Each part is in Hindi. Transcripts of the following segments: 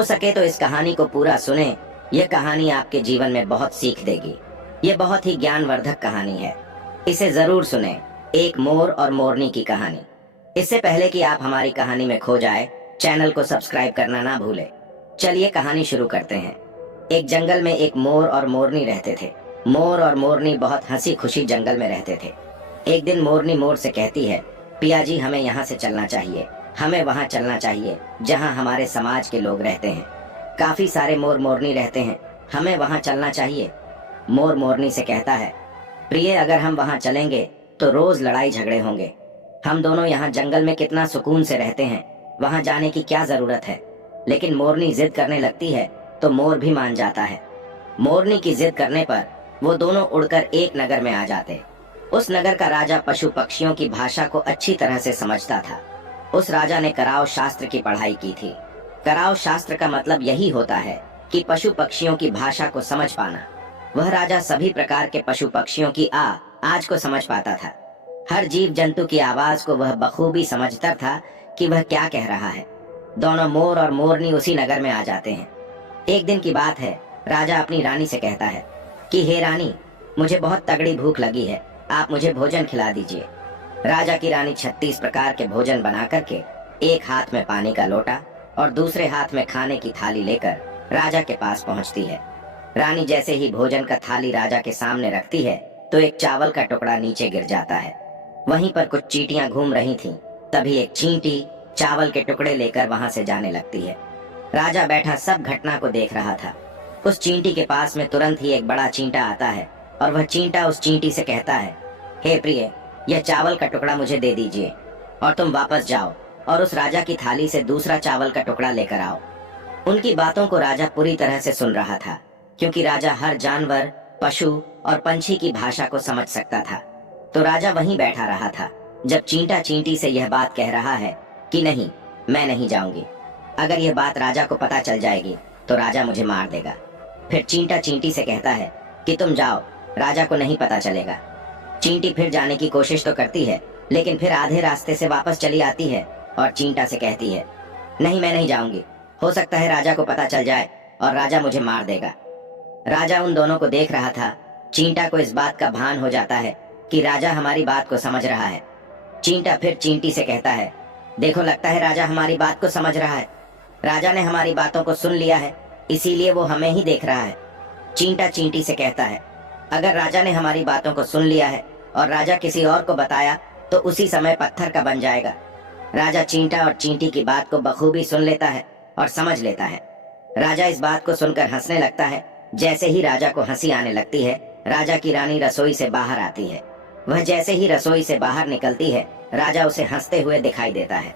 हो सके तो इस कहानी को पूरा सुने। यह कहानी आपके जीवन में बहुत सीख देगी। यह बहुत ही ज्ञानवर्धक कहानी है, इसे जरूर सुने। एक मोर और मोरनी की कहानी। इससे पहले कि आप हमारी कहानी में खो जाए, चैनल को सब्सक्राइब करना ना भूले। चलिए कहानी शुरू करते हैं। एक जंगल में एक मोर और मोरनी रहते थे। मोर और मोरनी बहुत हंसी खुशी जंगल में रहते थे। एक दिन मोरनी मोर से कहती है, पिया जी हमें यहाँ से चलना चाहिए, हमें वहाँ चलना चाहिए जहाँ हमारे समाज के लोग रहते हैं। काफी सारे मोर मोरनी रहते हैं, हमें वहाँ चलना चाहिए। मोर मोरनी से कहता है, प्रिय अगर हम वहाँ चलेंगे तो रोज लड़ाई झगड़े होंगे। हम दोनों यहाँ जंगल में कितना सुकून से रहते हैं, वहाँ जाने की क्या जरूरत है। लेकिन मोरनी जिद करने लगती है तो मोर भी मान जाता है। मोरनी की जिद करने पर वो दोनों उड़कर एक नगर में आ जाते। उस नगर का राजा पशु पक्षियों की भाषा को अच्छी तरह से समझता था। उस राजा ने कराव शास्त्र की पढ़ाई की थी। कराव शास्त्र का मतलब यही होता है कि पशु पक्षियों की भाषा को समझ पाना। वह राजा सभी प्रकार के पशु पक्षियों की आज को समझ पाता था। हर जीव जंतु की आवाज को वह बखूबी समझता था कि वह क्या कह रहा है। दोनों मोर और मोरनी उसी नगर में आ जाते हैं। एक दिन की बात है, राजा अपनी रानी से कहता है कि हे रानी, मुझे बहुत तगड़ी भूख लगी है, आप मुझे भोजन खिला दीजिए। राजा की रानी 36 प्रकार के भोजन बना करके एक हाथ में पानी का लोटा और दूसरे हाथ में खाने की थाली लेकर राजा के पास पहुंचती है। रानी जैसे ही भोजन का थाली राजा के सामने रखती है तो एक चावल का टुकड़ा नीचे गिर जाता है। वहीं पर कुछ चींटियां घूम रही थीं। तभी एक चींटी चावल के टुकड़े लेकर वहां से जाने लगती है। राजा बैठा सब घटना को देख रहा था। उस चींटी के पास में तुरंत ही एक बड़ा चींटा आता है और वह चींटा उस चींटी से कहता है, हे प्रिय, यह चावल का टुकड़ा मुझे दे दीजिए और तुम वापस जाओ और उस राजा की थाली से दूसरा चावल का टुकड़ा लेकर आओ। उनकी बातों को राजा पूरी तरह से सुन रहा था, क्योंकि राजा हर जानवर, पशु और पंछी की भाषा को समझ सकता था। तो राजा वहीं बैठा रहा था जब चींटा चींटी से यह बात कह रहा है कि नहीं, मैं नहीं जाऊंगी। अगर यह बात राजा को पता चल जाएगी तो राजा मुझे मार देगा। फिर चींटा चींटी से कहता है कि तुम जाओ, राजा को नहीं पता चलेगा। चींटी फिर जाने की कोशिश तो करती है, लेकिन फिर आधे रास्ते से वापस चली आती है और चींटा से कहती है, नहीं मैं नहीं जाऊंगी, हो सकता है राजा को पता चल जाए और राजा मुझे मार देगा। राजा उन दोनों को देख रहा था। चींटा को इस बात का भान हो जाता है कि राजा हमारी बात को समझ रहा है। चींटा फिर चींटी से कहता है, देखो लगता है राजा हमारी बात को समझ रहा है। राजा ने हमारी बातों को सुन लिया है, इसीलिए वो हमें ही देख रहा है। चींटा चींटी से कहता है, अगर राजा ने हमारी बातों को सुन लिया है और राजा किसी और को बताया तो उसी समय पत्थर का बन जाएगा। राजा चींटा और चींटी की बात को बखूबी सुन लेता है और समझ लेता है। राजा इस बात को सुनकर हंसने लगता है। जैसे ही राजा को हंसी आने लगती है, राजा की रानी रसोई से बाहर आती है। वह जैसे ही रसोई से बाहर निकलती है, राजा उसे हंसते हुए दिखाई देता है।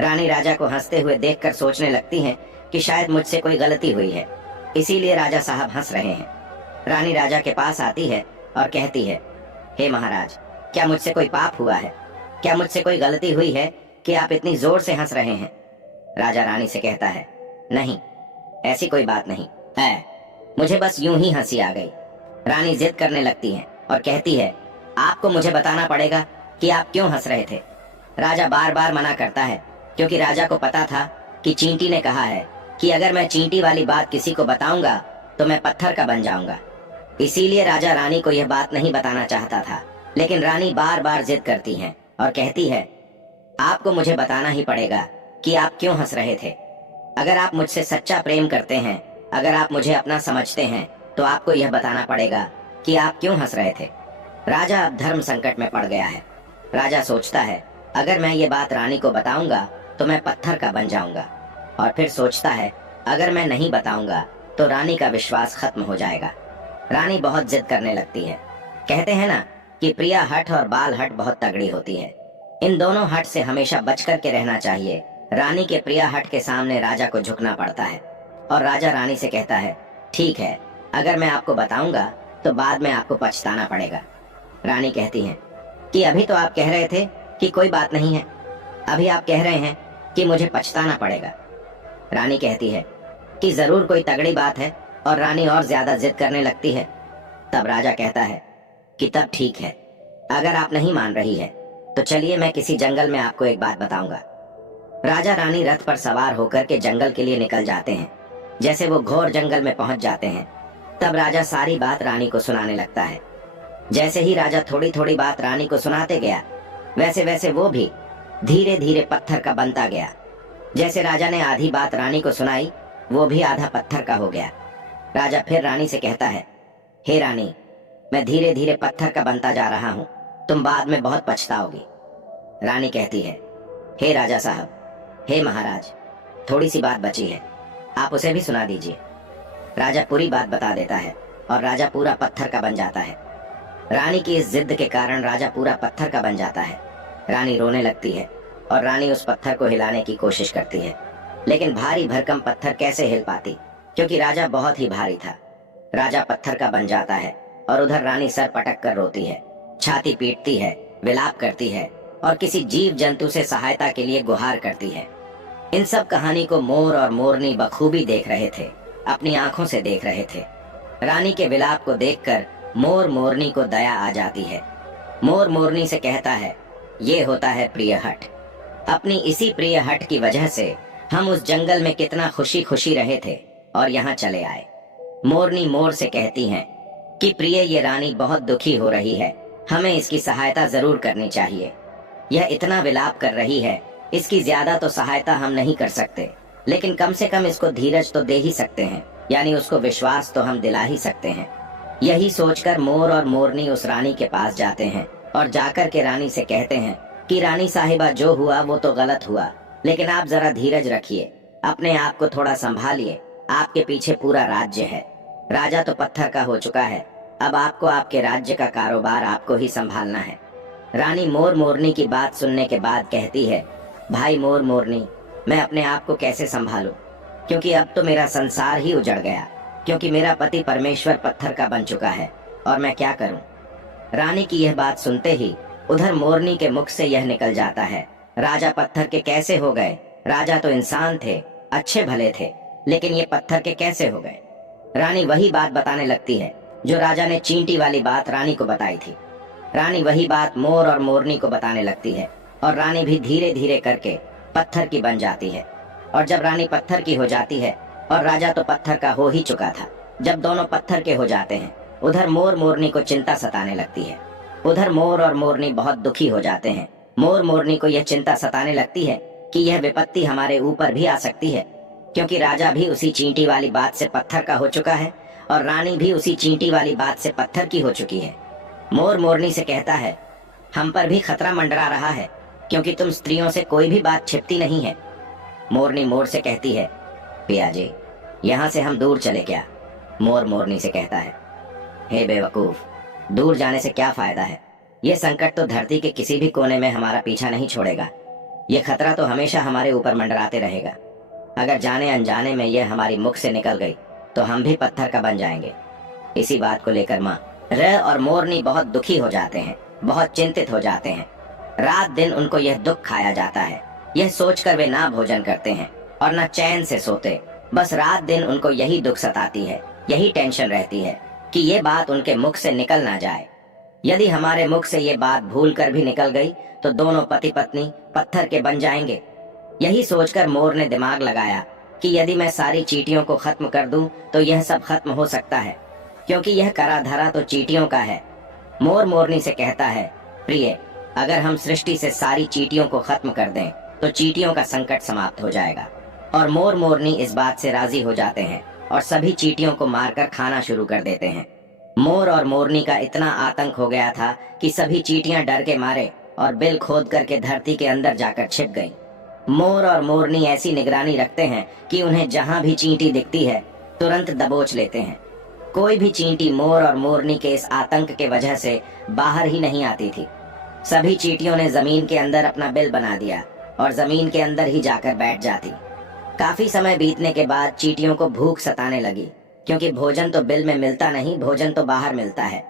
रानी राजा को हंसते हुए देखकर सोचने लगती है कि शायद मुझसे कोई गलती हुई है, इसीलिए राजा साहब हंस रहे हैं। रानी राजा के पास आती है और कहती है, हे महाराज, क्या मुझसे कोई पाप हुआ है? क्या मुझसे कोई गलती हुई है कि आप इतनी जोर से हंस रहे हैं? राजा रानी से कहता है, नहीं, ऐसी कोई बात नहीं है, मुझे बस यूं ही हंसी आ गई। रानी जिद करने लगती है और कहती है, आपको मुझे बताना पड़ेगा कि आप क्यों हंस रहे थे। राजा बार बार मना करता है, क्योंकि राजा को पता था कि चींटी ने कहा है कि अगर मैं चींटी वाली बात किसी को बताऊंगा तो मैं पत्थर का बन जाऊंगा। इसीलिए राजा रानी को यह बात नहीं बताना चाहता था, लेकिन रानी बार बार जिद करती है और कहती है, आपको मुझे बताना ही पड़ेगा कि आप क्यों हंस रहे थे। अगर आप मुझसे सच्चा प्रेम करते हैं, अगर आप मुझे अपना समझते हैं, तो आपको यह बताना पड़ेगा कि आप क्यों हंस रहे थे। राजा अब धर्म संकट में पड़ गया है। राजा सोचता है, अगर मैं ये बात रानी को बताऊंगा तो मैं पत्थर का बन जाऊंगा, और फिर सोचता है अगर मैं नहीं बताऊंगा तो रानी का विश्वास खत्म हो जाएगा। रानी बहुत जिद करने लगती है। कहते हैं ना कि प्रिया हठ और बाल हठ बहुत तगड़ी होती है। इन दोनों हठ से हमेशा बच कर के रहना चाहिए। रानी के प्रिया हठ के सामने राजा को झुकना पड़ता है और राजा रानी से कहता है, ठीक है, अगर मैं आपको बताऊंगा तो बाद में आपको पछताना पड़ेगा। रानी कहती है कि अभी तो आप कह रहे थे कि कोई बात नहीं है, अभी आप कह रहे हैं कि मुझे पछताना पड़ेगा। रानी कहती है कि जरूर कोई तगड़ी बात है, और रानी और ज्यादा जिद करने लगती है। तब राजा कहता है कि तब ठीक है, अगर आप नहीं मान रही है तो चलिए मैं किसी जंगल में आपको एक बात बताऊंगा। राजा रानी रथ पर सवार होकर के जंगल के लिए निकल जाते हैं। जैसे वो घोर जंगल में पहुंच जाते हैं। तब राजा सारी बात रानी को सुनाने लगता है। जैसे ही राजा थोड़ी थोड़ी बात रानी को सुनाते गया, वैसे वैसे वो भी धीरे धीरे पत्थर का बनता गया। जैसे राजा ने आधी बात रानी को सुनाई, वो भी आधा पत्थर का हो गया। राजा फिर रानी से कहता है, हे रानी, मैं धीरे धीरे पत्थर का बनता जा रहा हूँ, तुम बाद में बहुत पछताओगी। रानी कहती है, हे राजा साहब, हे महाराज, थोड़ी सी बात बची है, आप उसे भी सुना दीजिए। राजा पूरी बात बता देता है और राजा पूरा पत्थर का बन जाता है। रानी की इस जिद के कारण राजा पूरा पत्थर का बन जाता है। रानी रोने लगती है और रानी उस पत्थर को हिलाने की कोशिश करती है, लेकिन भारी भरकम पत्थर कैसे हिल पाती, क्योंकि राजा बहुत ही भारी था। राजा पत्थर का बन जाता है और उधर रानी सर पटक कर रोती है, छाती पीटती है, विलाप करती है और किसी जीव जंतु से सहायता के लिए गुहार करती है। इन सब कहानी को मोर और मोरनी बखूबी देख रहे थे, अपनी आंखों से देख रहे थे। रानी के विलाप को देखकर मोर मोरनी को दया आ जाती है। मोर मोरनी से कहता है, ये होता है प्रिय हट। अपनी इसी प्रिय हट की वजह से हम उस जंगल में कितना खुशी खुशी रहे थे और यहाँ चले आए। मोरनी मोर से कहती हैं कि प्रिय, ये रानी बहुत दुखी हो रही है, हमें इसकी सहायता जरूर करनी चाहिए। यह इतना विलाप कर रही है, इसकी ज्यादा तो सहायता हम नहीं कर सकते, लेकिन कम से कम इसको धीरज तो दे ही सकते हैं, यानी उसको विश्वास तो हम दिला ही सकते हैं। यही सोचकर मोर और मोरनी उस रानी के पास जाते हैं और जाकर के रानी से कहते हैं कि रानी साहिबा, जो हुआ वो तो गलत हुआ, लेकिन आप जरा धीरज रखिए, अपने आप को थोड़ा संभालिए, आपके पीछे पूरा राज्य है। राजा तो पत्थर का हो चुका है, अब आपको आपके राज्य का कारोबार आपको ही संभालना है। रानी मोर मोरनी की बात सुनने के बाद कहती है, भाई मोर मोरनी, मैं अपने आप को कैसे संभालूं, क्योंकि अब तो मेरा संसार ही उजड़ गया, क्योंकि मेरा पति परमेश्वर पत्थर का बन चुका है, और मैं क्या करूं। रानी की यह बात सुनते ही उधर मोरनी के मुख से यह निकल जाता है, राजा पत्थर के कैसे हो गए? राजा तो इंसान थे, अच्छे भले थे, लेकिन ये पत्थर के कैसे हो गए? रानी वही बात बताने लगती है जो राजा ने चींटी वाली बात रानी को बताई थी। रानी वही बात मोर और मोरनी को बताने लगती है और रानी भी धीरे धीरे करके पत्थर की बन जाती है। और जब रानी पत्थर की हो जाती है और राजा तो पत्थर का हो ही चुका था, जब दोनों पत्थर के हो जाते हैं, उधर मोर मोरनी को चिंता सताने लगती है। उधर मोर और मोरनी बहुत दुखी हो जाते हैं। मोर मोरनी को यह चिंता सताने लगती है कि यह विपत्ति हमारे ऊपर भी आ सकती है, क्योंकि राजा भी उसी चींटी वाली बात से पत्थर का हो चुका है और रानी भी उसी चींटी वाली बात से पत्थर की हो चुकी है। मोर मोरनी से कहता है, हम पर भी खतरा मंडरा रहा है, क्योंकि तुम स्त्रियों से कोई भी बात छिपती नहीं है। मोरनी मोर से कहती है, पिया जी, यहाँ से हम दूर चले क्या? मोर मोरनी से कहता है, हे बेवकूफ, दूर जाने से क्या फायदा है? ये संकट तो धरती के किसी भी कोने में हमारा पीछा नहीं छोड़ेगा। ये खतरा तो हमेशा हमारे ऊपर मंडराते रहेगा। अगर जाने अनजाने में यह हमारी मुख से निकल गई तो हम भी पत्थर का बन जाएंगे। इसी बात को लेकर माँ र और मोरनी बहुत दुखी हो जाते हैं, बहुत चिंतित हो जाते हैं। रात दिन उनको यह दुख खाया जाता है। यह सोचकर वे ना भोजन करते हैं और न चैन से सोते। बस रात दिन उनको यही दुख सताती है, यही टेंशन रहती है कि ये बात उनके मुख से निकल ना जाए। यदि हमारे मुख से ये बात भूल कर भी निकल गई तो दोनों पति पत्नी पत्थर के बन जाएंगे। यही सोचकर मोर ने दिमाग लगाया कि यदि मैं सारी चींटियों को खत्म कर दूं तो यह सब खत्म हो सकता है, क्योंकि यह करा धरा तो चींटियों का है। मोर मोरनी से कहता है, प्रिय, अगर हम सृष्टि से सारी चींटियों को खत्म कर दें तो चींटियों का संकट समाप्त हो जाएगा। और मोर मोरनी इस बात से राजी हो जाते हैं और सभी चींटियों को मारकर खाना शुरू कर देते हैं। मोर और मोरनी का इतना आतंक हो गया था कि सभी चींटियां डर के मारे और बिल खोद करके धरती के अंदर जाकर छिप गईं। मोर और मोरनी ऐसी निगरानी रखते हैं कि उन्हें जहां भी चींटी दिखती है तुरंत दबोच लेते हैं। कोई भी चींटी मोर और मोरनी के इस आतंक के वजह से बाहर ही नहीं आती थी। सभी चींटियों ने जमीन के अंदर अपना बिल बना दिया और जमीन के अंदर ही जाकर बैठ जाती। काफी समय बीतने के बाद चींटियों को भूख सताने लगी, क्योंकि भोजन तो बिल में मिलता नहीं, भोजन तो बाहर मिलता है।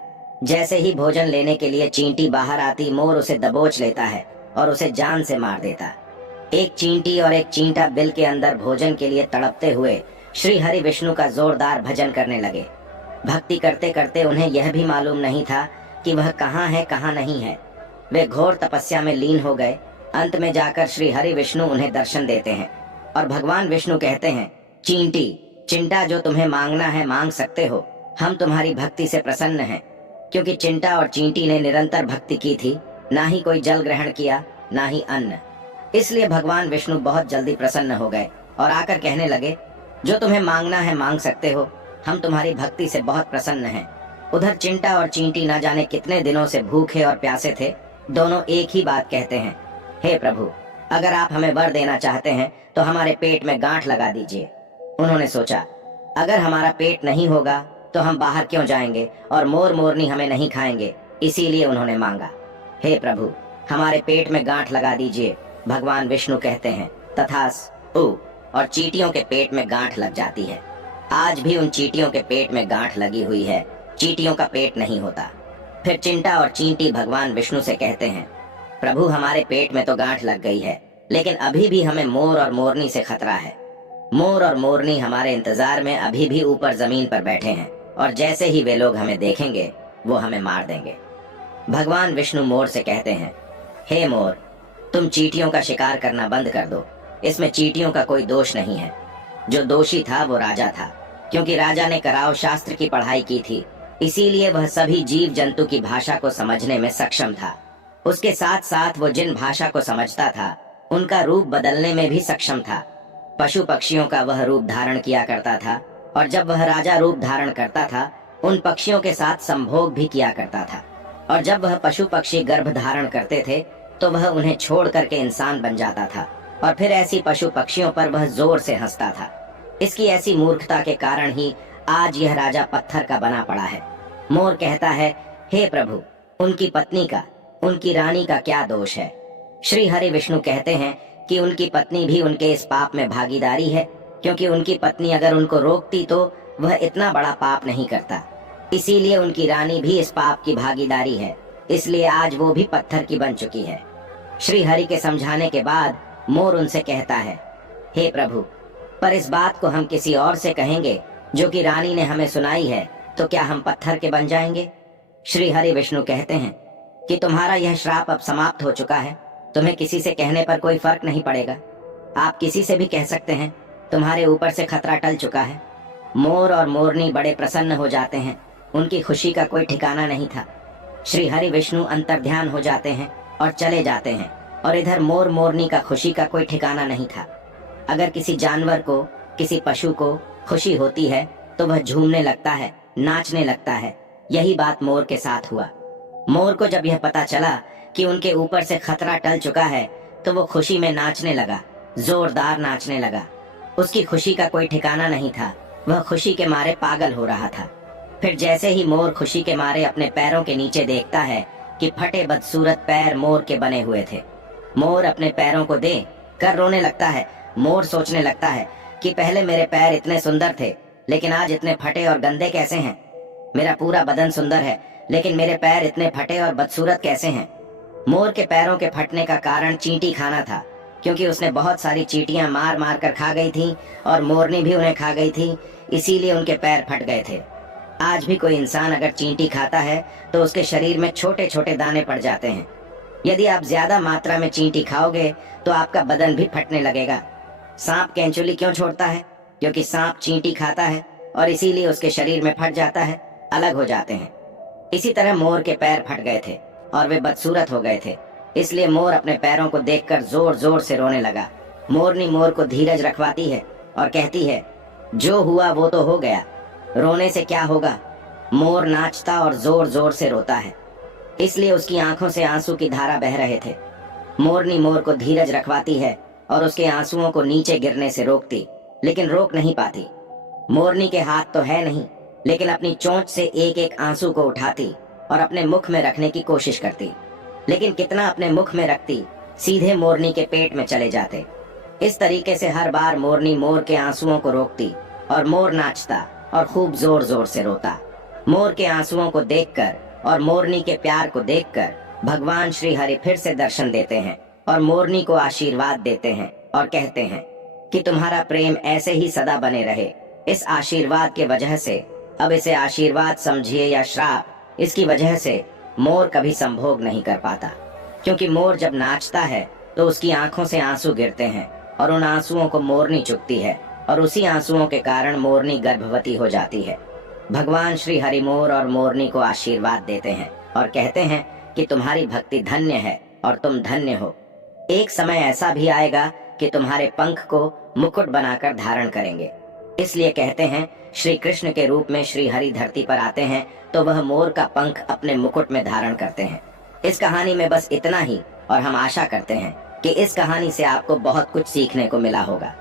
जैसे ही भोजन लेने के लिए चींटी बाहर आती, मोर उसे दबोच लेता है और उसे जान से मार देता। एक चींटी और एक चींटा बिल के अंदर भोजन के लिए तड़पते हुए श्री हरि विष्णु का जोरदार भजन करने लगे। भक्ति करते करते उन्हें यह भी मालूम नहीं था कि वह कहाँ है कहाँ नहीं है। वे घोर तपस्या में लीन हो गए। अंत में जाकर श्री हरि विष्णु उन्हें दर्शन देते हैं और भगवान विष्णु कहते हैं, चींटी चिंटा, जो तुम्हें मांगना है मांग सकते हो, हम तुम्हारी भक्ति से प्रसन्न हैं। क्योंकि चिंटा और चींटी ने निरंतर भक्ति की थी, ना ही कोई जल ग्रहण किया, ना ही अन्न। इसलिए भगवान विष्णु बहुत जल्दी प्रसन्न हो गए और आकर कहने लगे, जो तुम्हें मांगना है मांग सकते हो, हम तुम्हारी भक्ति से बहुत प्रसन्न हैं। उधर चिंटा और चींटी न जाने कितने दिनों से भूखे और प्यासे थे। दोनों एक ही बात कहते हैं, हे प्रभु, अगर आप हमें वर देना चाहते हैं तो हमारे पेट में गांठ लगा दीजिए। उन्होंने सोचा, अगर हमारा पेट नहीं होगा तो हम बाहर क्यों जाएंगे और मोर मोरनी हमें नहीं खाएंगे, इसीलिए उन्होंने मांगा, हे प्रभु, हमारे पेट में गांठ लगा दीजिए। भगवान विष्णु कहते हैं, तथास्तु, और चींटियों के पेट में गांठ लग जाती है। आज भी उन चींटियों के पेट में गांठ लगी हुई है, चींटियों का पेट नहीं होता। फिर चिंटा और चींटी भगवान विष्णु से कहते हैं, प्रभु, हमारे पेट में तो गांठ लग गई है, लेकिन अभी भी हमें मोर और मोरनी से खतरा है। मोर और मोरनी हमारे इंतजार में अभी भी ऊपर जमीन पर बैठे हैं, और जैसे ही वे लोग हमें देखेंगे वो हमें मार देंगे। भगवान विष्णु मोर से कहते हैं, हे मोर, तुम चींटियों का शिकार करना बंद कर दो। इसमें चींटियों का कोई दोष नहीं है। जो दोषी था वो राजा था, क्योंकि राजा ने कराव शास्त्र की पढ़ाई की थी, इसीलिए वह सभी जीव जंतु की भाषा को समझने में सक्षम था। उसके साथ साथ वो जिन भाषा को समझता था उनका रूप बदलने में भी सक्षम था। पशु पक्षियों का वह रूप धारण किया करता था, और जब वह राजा रूप धारण करता था उन पक्षियों के साथ संभोग भी किया करता था। और जब वह पशु पक्षी गर्भ धारण करते थे तो वह उन्हें छोड़ करके इंसान बन जाता था, और फिर ऐसी पशु पक्षियों पर वह जोर से हंसता था। इसकी ऐसी मूर्खता के कारण ही आज यह राजा पत्थर का बना पड़ा है। मोर कहता है, हे प्रभु, उनकी पत्नी का, उनकी रानी का क्या दोष है? श्री हरि विष्णु कहते हैं कि उनकी पत्नी भी उनके इस पाप में भागीदारी है, क्योंकि उनकी पत्नी अगर उनको रोकती तो वह इतना बड़ा पाप नहीं करता। इसीलिए उनकी रानी भी इस पाप की भागीदारी है, इसलिए आज वो भी पत्थर की बन चुकी है। श्री हरि के समझाने के बाद मोर उनसे कहता है, हे प्रभु, पर इस बात को हम किसी और से कहेंगे जो कि रानी ने हमें सुनाई है, तो क्या हम पत्थर के बन जाएंगे? श्री हरि विष्णु कहते हैं कि तुम्हारा यह श्राप अब समाप्त हो चुका है, तुम्हें किसी से कहने पर कोई फर्क नहीं पड़ेगा। आप किसी से भी कह सकते हैं, तुम्हारे ऊपर से खतरा टल चुका है। मोर और मोरनी बड़े प्रसन्न हो जाते हैं, उनकी खुशी का कोई ठिकाना नहीं था। श्री हरि विष्णु अंतर्ध्यान हो जाते हैं और चले जाते हैं, और इधर मोर मोरनी का खुशी का कोई ठिकाना नहीं था। अगर किसी जानवर को, किसी पशु को खुशी होती है तो वह झूमने लगता है, नाचने लगता है। यही बात मोर के साथ हुआ। मोर को जब यह पता चला कि उनके ऊपर से खतरा टल चुका है तो वो खुशी में नाचने लगा, जोरदार नाचने लगा। उसकी खुशी का कोई ठिकाना नहीं था, वह खुशी के मारे पागल हो रहा था। फिर जैसे ही मोर खुशी के मारे अपने पैरों के नीचे देखता है कि फटे बदसूरत पैर मोर के बने हुए थे, मोर अपने पैरों को दे कर रोने लगता है। मोर सोचने लगता है कि पहले मेरे पैर इतने सुंदर थे, लेकिन आज इतने फटे और गंदे कैसे हैं? मेरा पूरा बदन सुंदर है, लेकिन मेरे पैर इतने फटे और बदसूरत कैसे हैं? मोर के पैरों के फटने का कारण चींटी खाना था, क्योंकि उसने बहुत सारी चींटियां मार मार कर खा गई थी और मोरनी भी उन्हें खा गई थी, इसीलिए उनके पैर फट गए थे। आज भी कोई इंसान अगर चींटी खाता है तो उसके शरीर में छोटे छोटे दाने पड़ जाते हैं। यदि आप ज्यादा मात्रा में चींटी खाओगे तो आपका बदन भी फटने लगेगा। सांप कैंचुली क्यों छोड़ता है? क्योंकि सांप चींटी खाता है और इसीलिए उसके शरीर में फट जाता है, अलग हो जाते हैं। इसी तरह मोर के पैर फट गए थे और वे बदसूरत हो गए थे, इसलिए मोर अपने पैरों को देखकर जोर जोर से रोने लगा। मोरनी मोर को धीरज रखवाती है और कहती है, जो हुआ वो तो हो गया, रोने से क्या होगा। मोर नाचता और जोर जोर से रोता है, इसलिए उसकी आंखों से आंसू की धारा बह रहे थे। मोरनी मोर को धीरज रखवाती है और उसके आंसुओं को नीचे गिरने से रोकती, लेकिन रोक नहीं पाती। मोरनी के हाथ तो है नहीं, लेकिन अपनी चोंच से एक एक आंसू को उठाती और अपने मुख में रखने की कोशिश करती, लेकिन कितना अपने मुख में रखती, सीधे मोरनी के पेट में चले जाते। इस तरीके से हर बार मोरनी मोर के आंसुओं को रोकती और मोर नाचता और खूब जोर जोर से रोता। मोर के आंसुओं को देखकर और मोरनी के प्यार को देखकर भगवान श्री हरि फिर से दर्शन देते हैं और मोरनी को आशीर्वाद देते हैं और कहते हैं कि तुम्हारा प्रेम ऐसे ही सदा बने रहे। इस आशीर्वाद के वजह से, अब इसे आशीर्वाद समझिए या श्राप, इसकी वजह से मोर कभी संभोग नहीं कर पाता, क्योंकि मोर जब नाचता है तो उसकी आंखों से आंसू गिरते हैं और उन आंसुओं को मोरनी चुकती है और उसी आंसुओं के कारण मोरनी गर्भवती हो जाती है। भगवान श्री हरि मोर और मोरनी को आशीर्वाद देते हैं और कहते हैं कि तुम्हारी भक्ति धन्य है और तुम धन्य हो। एक समय ऐसा भी आएगा कि तुम्हारे पंख को मुकुट बनाकर धारण करेंगे। इसलिए कहते हैं श्री कृष्ण के रूप में श्री हरि धरती पर आते हैं तो वह मोर का पंख अपने मुकुट में धारण करते हैं। इस कहानी में बस इतना ही, और हम आशा करते हैं कि इस कहानी से आपको बहुत कुछ सीखने को मिला होगा।